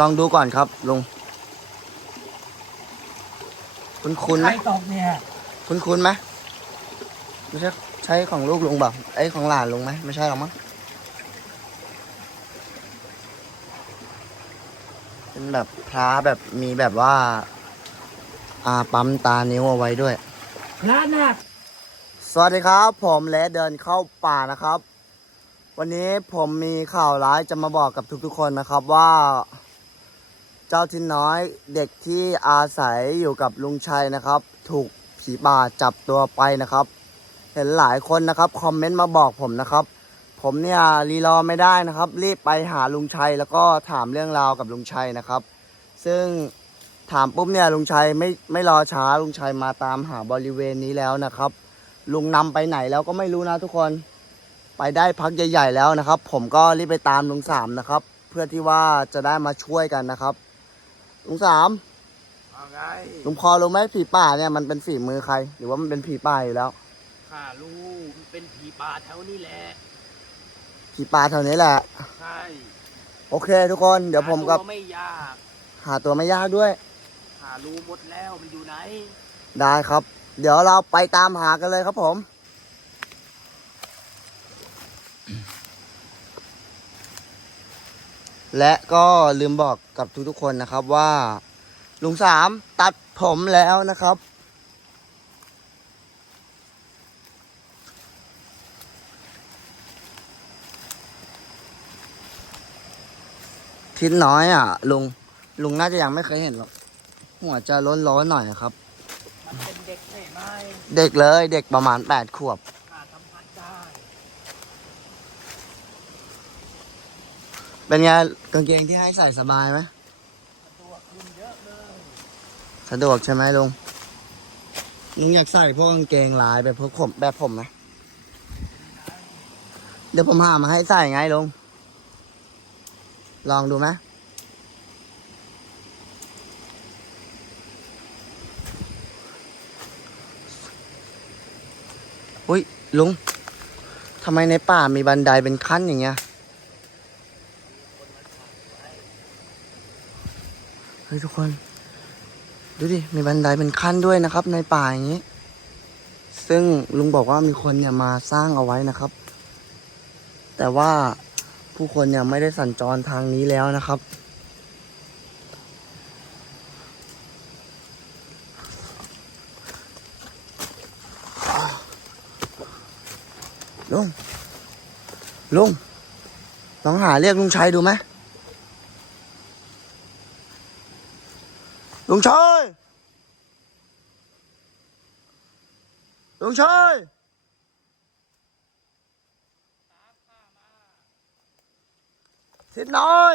ลองดูก่อนครับลุงคุณคุณใคไหมรตกเนี่ยคุณคุณไหมไม่ใช่ใช่ของลูกลุงแบบไอ้ยของหลานลุงไหมไม่ใช่หรอกมั้งเป็นแบบพระแบบมีแบบว่า อ่าปั๊มตานิ้วเอาไว้ด้วย พระนาคสวัสดีครับ ผมและเดินเข้าป่านะครับ วันนี้ผมมีข่าวร้ายจะมาบอกกับทุกๆคนนะครับ ว่า เจ้าทินน้อยเด็กที่อาศัยอยู่กับลุงชัยนะครับ ถูกผีป่าจับตัวไปนะครับ เห็นหลายคนนะครับคอมเมนต์มาบอกผมนะครับ ผมเนี่ยรีรอไม่ได้นะครับ รีบไปหาลุงชัยแล้วก็ถามเรื่องราวกับลุงชัยนะครับ ซึ่งถามปุ๊บเนี่ยลุงชัยไม่ไม่รอช้าลุงชัยมาตามหาบริเวณนี้แล้วนะครับ ลุงนำไปไหนแล้วก็ไม่รู้นะทุกคนไปได้พักใหญ่ ๆ แล้วนะครับ ผมก็รีบไปตามลุงสามนะครับ เพื่อที่ว่าจะได้มาช่วยกันนะครับ ลุงสามว่าไงลุงพอรู้ไหมผีป่าเนี่ยมันเป็นฝีมือใคร หรือว่ามันเป็นผีป่าอยู่แล้วข้ารู้มันเป็นผีป่าแถวนี้แหละผีป่าแถวนี้แหละ ใช่โอเค ทุกคนเดี๋ยวผมกับหาตัวไม่ยากหาตัวไม่ยากด้วยข้ารู้หมดแล้วมันอยู่ไหน ได้ครับ เดี๋ยวเราไปตามหากันเลยครับผม และก็ลืมบอกกับทุกๆคนนะครับว่าลุงสามตัดผมแล้วนะครับ ทิศน้อยอะ ลุง ลุงน่าจะยังไม่เคยเห็นหรอก หัวจะร้อนๆหน่อยครับมันเป็นเด็กใช่ไหมเด็กเลยเด็กประมาณแปดขวบ ข้าสัมผัสได้ เป็นไงกางเกงที่ให้ใส่สบายไหมสะดวกใช่ไหมลุงลุงอยากใส่พวกกางเกงลายแบบพวกผมแบบผมไหมเดี๋ยวผมหามาให้ใส่ไงลุงลองดูไหมอุ้ยลุงทำไมในป่ามีบันไดเป็นขั้นอย่างเงี้ย เฮ้ยทุกคน ดูดิ มีบันไดเป็นขั้นด้วยนะครับ ในป่าอย่างนี้ ซึ่งลุงบอกว่ามีคนเนี่ยมาสร้างเอาไว้นะครับ แต่ว่าผู้คนเนี่ยไม่ได้สัญจรทางนี้แล้วนะครับ ลุง ลุงลองหาเรียกลุงชัยดูไหม ลุงชัย ลุงชัยทิศน้อย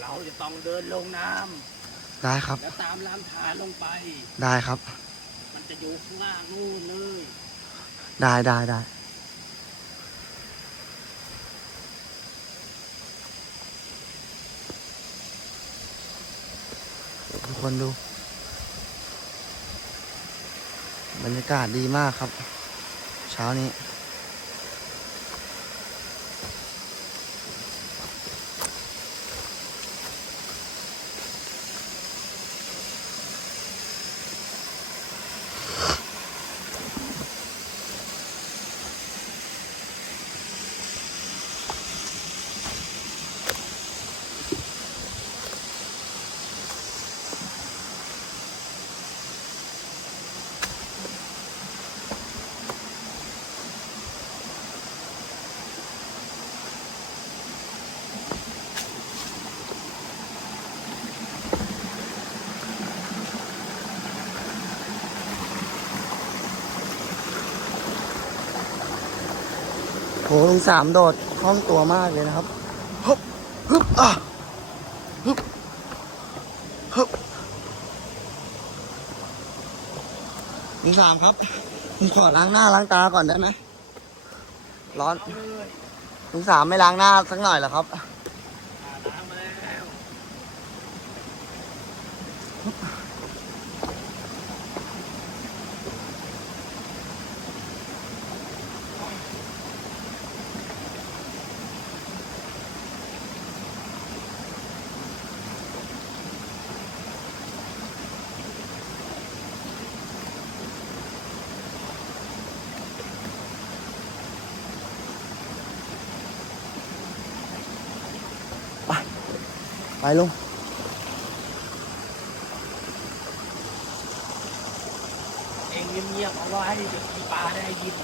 เราจะต้องเดินลงน้ได้ครับำแล้วตามลำธารลงไป ได้ครับ มันจะอยู่ข้างล่างนู่นเลย ได้ได้ได้ คนดู บรรยากาศดีมากครับ เช้านี้ หลุงสามโดดคล่องตัวมากเลยนะครับฮึบฮึบอะฮึบฮึบลุงสามครับผมขอล้างหน้าล้างตาก่อนได้ไหมร้อนลยลุงสามไม่ล้างหน้าสักหน่อยเหรอครับ ข้าล้างมาแล้ว ไปลงเองเงียบๆเอาไว้เดี๋ยวพี่ปลาได้ยิน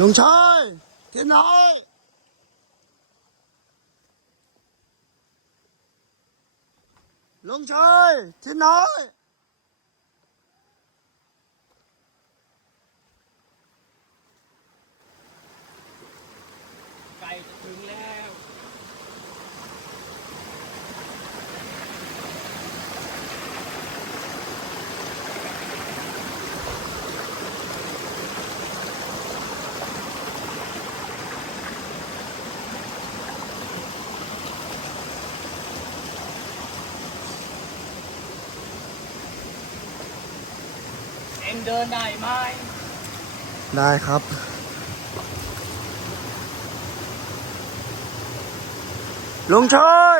ลุงชายที่ไหนลุงชายที่ไหน ใกล้จะถึงแล้ว เองเดินได้ไหมได้ครับ ลุงชาย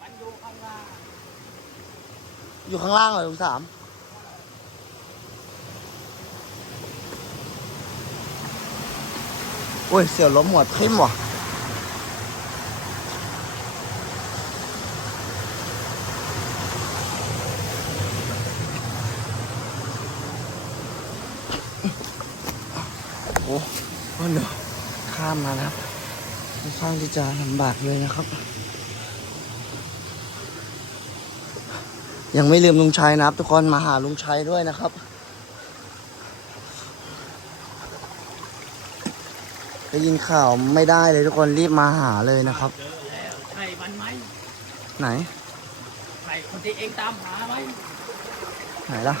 มันอยู่ข้างล่างอยู่ข้างล่างเหรอลุงสามโอ้ย เสียวล้มหัวทิ่มว่ะ โอ้โหเดี๋ยว ข้ามมานะครับค่อนข้างที่จะลำบากเลยนะครับ ยังไม่ลืมลุงชัยนะครับ ทุกคนมาหาลุงชัยด้วยนะครับได้ยินข่าวไม่ได้เลยทุกคนรีบมาหาเลยนะครับ เจอแล้วใช่มันไหมไหนใช่คนที่เองตามหาไหมไหนล่ะ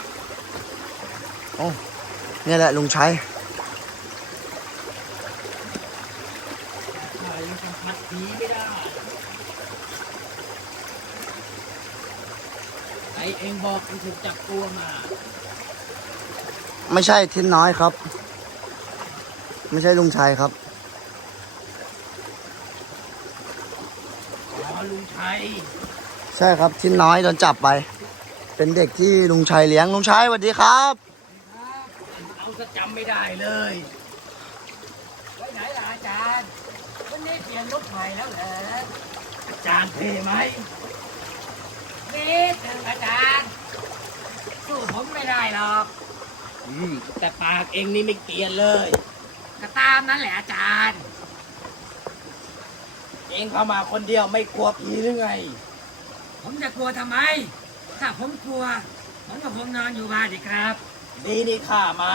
โอ้เนี่ยแหละลุงชัย ข้ายังสัมผัสผีไม่ได้ไอ เองบอกเองถูกจับตัวมา ไม่ใช่ทินน้อยครับ ไม่ใช่ลุงชัยครับ อ๋อลุงชัยใช่ครับทินน้อยโดนจับไป เป็นเด็กที่ลุงชัยเลี้ยงลุงชัยสวัสดีครับ เอาซะจำไม่ได้เลยไว้ไหนล่ะอาจารย์ วันนี้เปลี่ยนรถใหม่แล้วเหรออาจารย์เท่ไหมนิดหนึ่งอาจารย์ สู้ผมไม่ได้หรอก อืม แต่ปากเองนี่ไม่เกลียนเลย ก็ตามนั้นแหละอาจารย์ เองเข้ามาคนเดียวไม่กลัวผีหรือไง ผมจะกลัวทำไม ถ้าผมกลัว ผมก็คงนอนอยู่บ้านดีครับ ดีนี่ข้ามา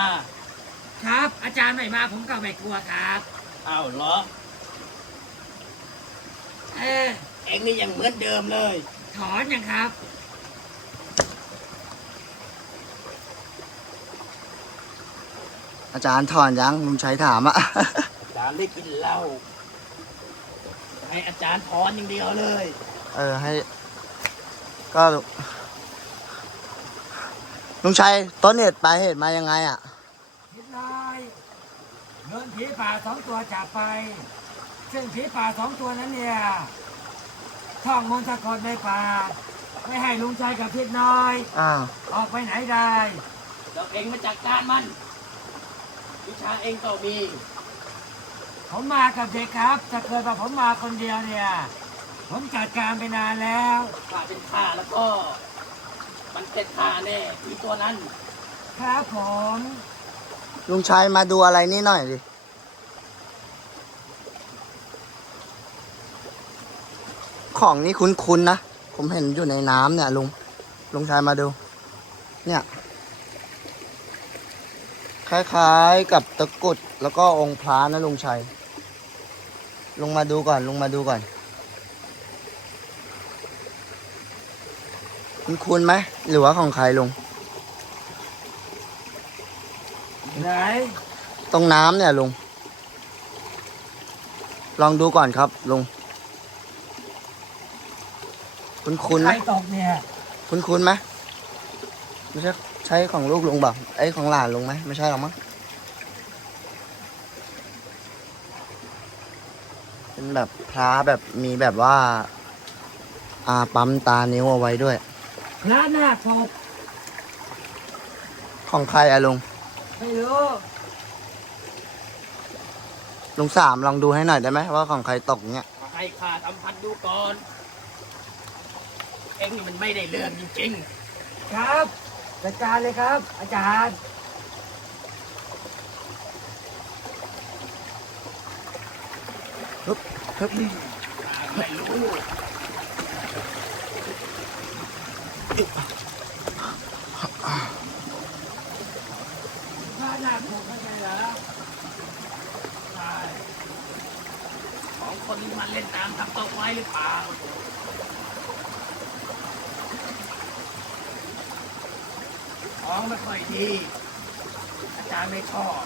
ครับ อาจารย์ไม่มาผมก็ไม่กลัวครับ อ้าวเหรอ เออเองนี่ยังเหมือนเดิมเลย ถอนยังครับ อาจารย์ถอนยังลุงชัยถามอะ อาจารย์ได้กินเหล้าให้อาจารย์ถอนอย่างเดียวเลยเออให้ ก็ลุงชัยต้นเหตุปลายเหตุมายังไงอะ นิดหน้อยเงินผีป่าสองตัวจากไป ซึ่งผีป่าสองตัวนั้นเนี่ยท่องมนต์สะกดในป่า ไม่ให้ลุงชัยกับทิดน้อยอ่าออกไปไหนได้ เราเองมาจัดการมัน วิชาเองก็มี ผมมากับเด็กครับถ้าเกิดว่าผมมาคนเดียวเนี่ย ผมจัดการไปนานแล้วถ้าเป็นข้าแล้วก็ มันเป็นข้าแน่ผีตัวนั้น ครับผมลุงชัยมาดูอะไรนี่หน่อยดิ ของนี่คุ้นๆนะ ผมเห็นอยู่ในน้ำเนี่ยลุง ลุงชัยมาดู เนี่ย คล้ายๆกับตะกรุดแล้วก็องค์พระนะลุงชัย ลงมาดูก่อนลงมาดูก่อน คุ้นๆไหมหรือว่าของใครลุงไหนตรงน้ำเนี่ยลุง ลองดูก่อนครับลุง คุ้นคุ้นๆไหใคมรตกเนี่ย คุ้นคุ้นๆไหมไม่ใช่ ใช่ของลูกลุงเปล่าไอ้ยของหลานลุงไหมไม่ใช่หรอกมั้งเป็นแบบพระแบบมีแบบว่า อ่าปั๊มตานิ้วเอาไว้ด้วย พระนาคปกของใครอะลุงไม่รู้ลุงสามลองดูให้หน่อยได้ไหมว่าของใครตกเนี้ยมาให้ข้าสัมผัสดูก่อน เอ็งนี่มันไม่ได้เรื่องจริงครับ จัดการเลยครับ อาจารย์ฮึบๆข้าไม่รู้พระนาคปกไม่ใช่เหรอใช่ของคนที่มันเล่นตามทำตกไว้หรือเปล่า ของไม่ค่อยดี อาจารย์ไม่ชอบ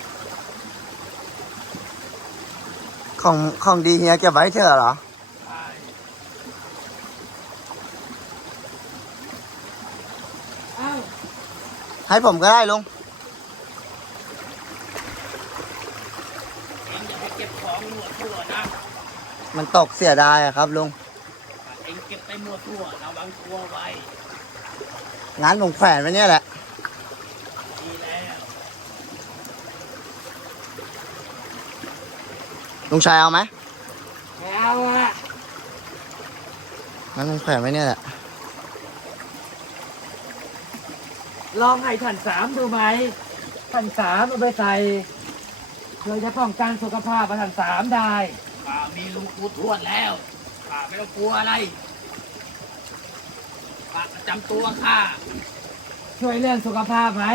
ของของดีเฮียเก็บไว้เถอะเหรอ ใช่เอ้าให้ผมก็ได้ลุง เอ็งอย่าไปเก็บของมั่วทั่วนะมันตกเสียดายอะครับลุง ถ้าเอ็งเก็บไปมั่วทั่วระวังตัวไว้งั้นผมแขวนไว้เนี่ยแหละ ดีแล้ว ลุงชายเอาไหมไม่เอาอะงั้นผมแขวนไว้เนี่ยแหละ ลองให้ท่านสามดูไหมท่านสามเอาไปใส่เพื่อจะป้องกันสุขภาพของท่านสามได้ข้ามีลุงกูทวดแล้วข้าไม่ต้องกลัวอะไรข้าประจำตัวข้าช่วยเรื่องสุขภาพไหม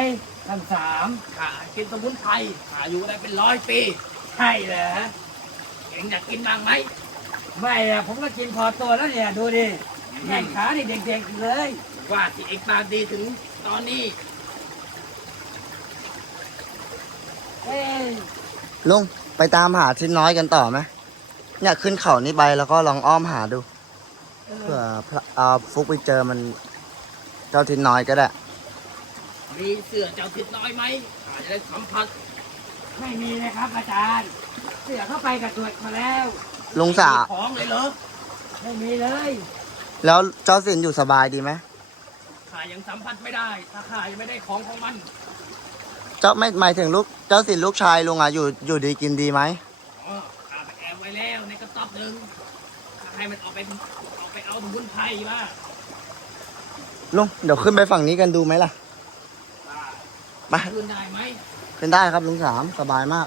ท่านสามข้ากินสมุนไพรข้าอยู่ได้เป็นร้อยปี ใช่เหรอ เอ็งอยากกินบ้างไหมไม่อะผมก็กินพอตัวแล้วเนี่ยดูดิแข้งขานี่เด็กๆเลยว่าที่เอ็งตามดีถึงตอนนี้เอ้ยลุงไปตามหาทิศน้อยกันต่อไหมเนี่ยขึ้นเขานี้ไปแล้วก็ลองอ้อมหาดูเอเผื่ออพระเอาฟุกไปเจอมันเจ้าทิศน้อยก็ได้ มีเสื้อเจ้าทิศน้อยไหมข้าจะได้สัมผัสไม่มีเลยครับอาจารย์ เสือเข้าไปกับตรวจมาแล้วลุงสามีของเลยเหรอไม่มีเลยแล้วเจ้าสินอยู่สบายดีไหมข้ายังสัมผัสไม่ได้ ถ้าข้ายังไม่ได้ของของมัน เจ้าไม่หมายถึงลูกเจ้าสินลูกชายลุงอะอยู่อยู่ดีกินดีไหมอ๋อข้าไปแอบไว้แล้วในกระต๊อบหนึ่งข้าให้มันเอาไปเอาไปเอาสมุนไพรมาลุงเดี๋ยวขึ้นไปฝั่งนี้กันดูไหมล่ะไปคืนได้ไหมขึ้นได้ครับลุงสามสบายมาก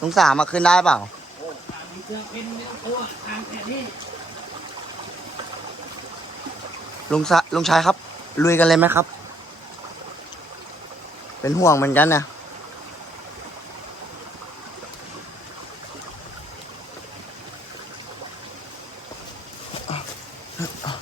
ลุงสามมาขึ้นได้เปล่าโอ้ข้ามีเสื้อเป็นเนื้อตัวทางแค่นี้ลุงสะลุงชายครับ ลุยกันเลยไหมครับ เป็นห่วงเหมือนกันนะอ่า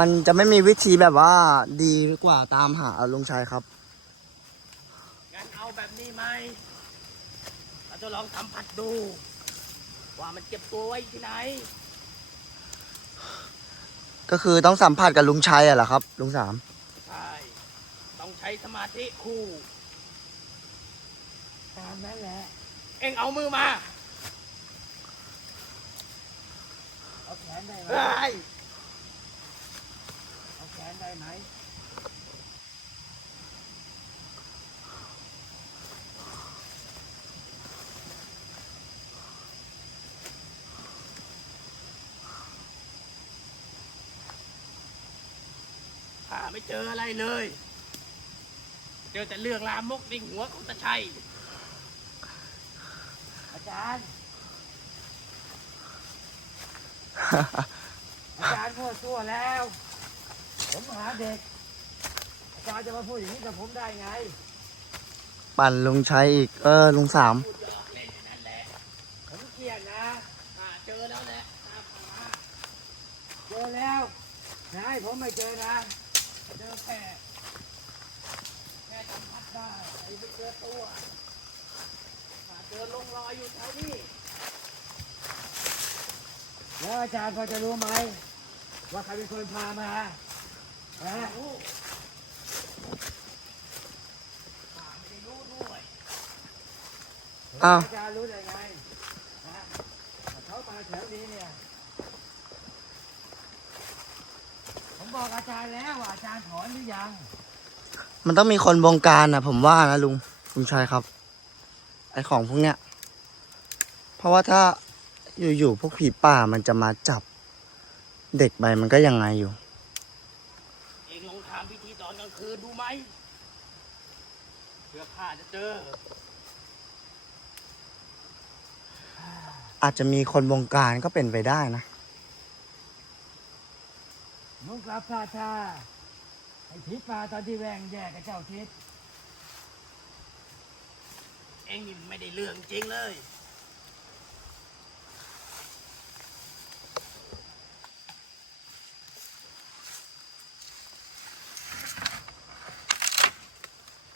มันจะไม่มีวิธีแบบว่าดีกว่าตามหาลุงชายครับ งั้นเอาแบบนี้ไหมเราจะลองสัมผัสดู ว่ามันเก็บตัวไว้ที่ไหน ก็คือต้องสัมผัสกับลุงชัยอะเหรอครับ ลุงสาม ใช่ ต้องใช้สมาธิคู่ตามนั้นแหละ เอ็งเอามือมา เอาแขนได้ไหม เฮ้ยเอาแขน ได้ไหมข้าไม่เจออะไรเลย เจอแต่เรื่องลามกในหัวของตาชัย อาจารย์ อาจารย์พูดตัวแล้ว ผมหาเด็กอาจารย์จะมาพูดอย่างนี้กับผมได้ไง ปั่นลุงชัยอีก เออ ลุงสาม พูดหยอกเล่นอย่างนั้นแหละผมเกลียดนะข้าเจอแล้วแหละตามหาเจอแล้วนายผมไม่เจอนะ เจอแค่แค่สัมผัสได้ไอ้ไม่เจอตัวข้าเจอลงรอยอยู่แถวนี้ แล้วอาจารย์พอจะรู้ไหม ว่าใครเป็นคนพามา อ้าวอาจารย์รู้ได้ไงฮะเขามาแถวนี้เนี่ย ผมบอกอาจารย์แล้วว่าอาจารย์ถอนหรือยัง มันต้องมีคนบงการนะผมว่านะลุงลุงชัยครับ ไอของพวกเนี้ย เพราะว่าถ้าอยู่ๆพวกผีป่ามันจะมาจับ เด็กไปมันก็ยังไงอยู่ เองลองทำพิธีตอนกลาง คืนดูไหมเพื่อข้าจะเจอ อาจจะมีคนบงการก็เป็นไปได้นะมึงกลับท่าท่าไอ้ผีป่าตอนที่แหวงแยกกับเจ้าทิศเองนี่มันไม่ได้เรื่องจริงเลย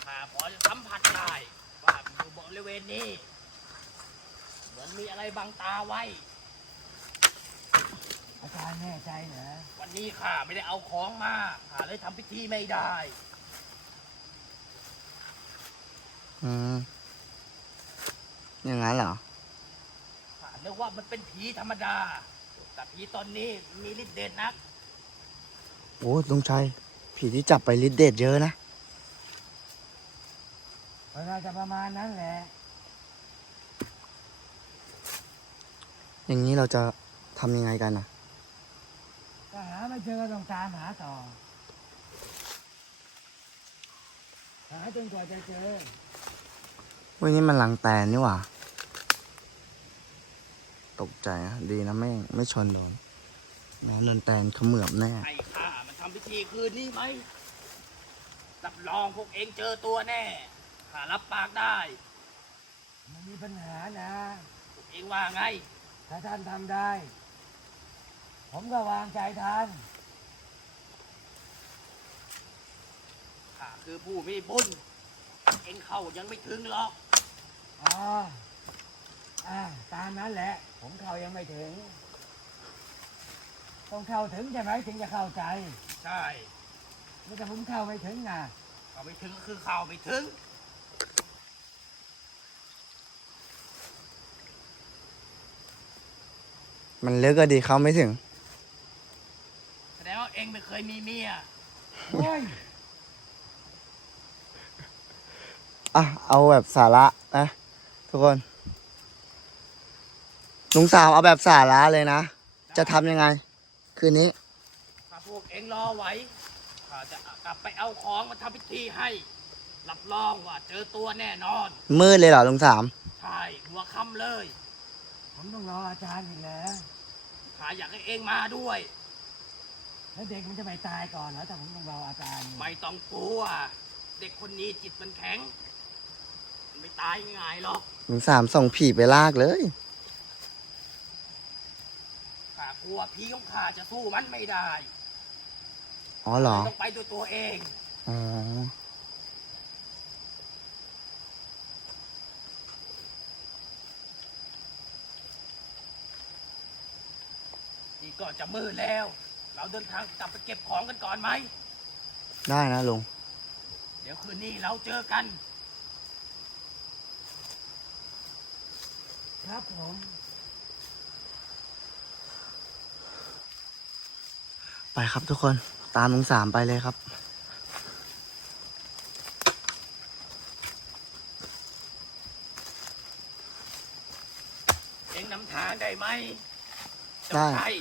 ข้าพอจะสัมผัสได้ว่าอยู่บริเว ณนี้เหมือนมีอะไรบังตาไว้ อาจารย์แน่ใจเหรอวันนี้ข้าไม่ได้เอาของมาข้าเลยทำพิธีไม่ได้ อืมอย่างนั้นเหรอข้านึกว่ามันเป็นผีธรรมดา แต่ผีตอนนี้มีฤทธิ์เดชนัก โอ้ลุงชัย ผีที่จับไปฤทธิ์เดชเยอะนะ ก็น่าจะประมาณนั้นแหละ อย่างนี้เราจะทำยังไงกันอะถ้าหาไม่เจอก็ต้องตามหาต่อ หาจนกว่าจะเจอเว้ยนี่มันลังแตนนี่หว่า ตกใจนะดีนะไม่ไม่ชนโดนแม้นนแตนเขมือบแน่ให้ข้ามันทำพิธีคืนนี้ไหมรับรองพวกเองเจอตัวแน่ข้ารับปากได้ มันมีปัญหานะ พวกเองว่าไง ถ้าท่านทำได้ ผมก็วางใจท่าน ข้าคือผู้มีบุญ เองเข้ายังไม่ถึงหรอก อ๋ออ่าตามนั้นแหละ ผมเข้ายังไม่ถึง ต้องเข้าถึงใช่ไหมถึงจะเข้าใจใช่ไม่แต่ผมเข้าไม่ถึงนะเข้าไม่ถึงก็คือเข้าไม่ถึง มันลึกก็ดีเขาไม่ถึง แสดงว่าเองไม่เคยมีเมียโอ้ยอะ เอาแบบสาระนะทุกคน ลุงสาวเอาแบบสาระเลยนะ จะทำยังไง คืนนี้ ถ้าพวกเองรอไว้ข้าจะกลับไปเอาของมาทำพิธีให้ รับรองว่าเจอตัวแน่นอน มืดเลยเหรอลุงสาม ใช่หัวค่ำเลย ผมต้องรออาจารย์อีกแล้วข้าอยากให้เองมาด้วย แล้วเด็กมันจะไม่ตายก่อนเหรอแต่ผมต้องรออาจารย์ไม่ต้องกลัว เด็กคนนี้จิตมันแข็ง มันไม่ตายง่ายหรอกลุงสามส่งผีไปลากเลย ข้ากลัวผีของข้าจะสู้มันไม่ได้อ๋อเหรอ ต้องไปด้วยตัวเอง อ๋อ ก็จะมืดแล้วขเราเดินทางกลับไปเก็บของกันก่อนไหม ได้นะลุง เดี๋ยวคืนนี้เราเจอกัน ครับผม ไปครับทุกคน ตามลุงสามไปเลยครับ เองนำทางได้ไหมได้ เจ้าชาย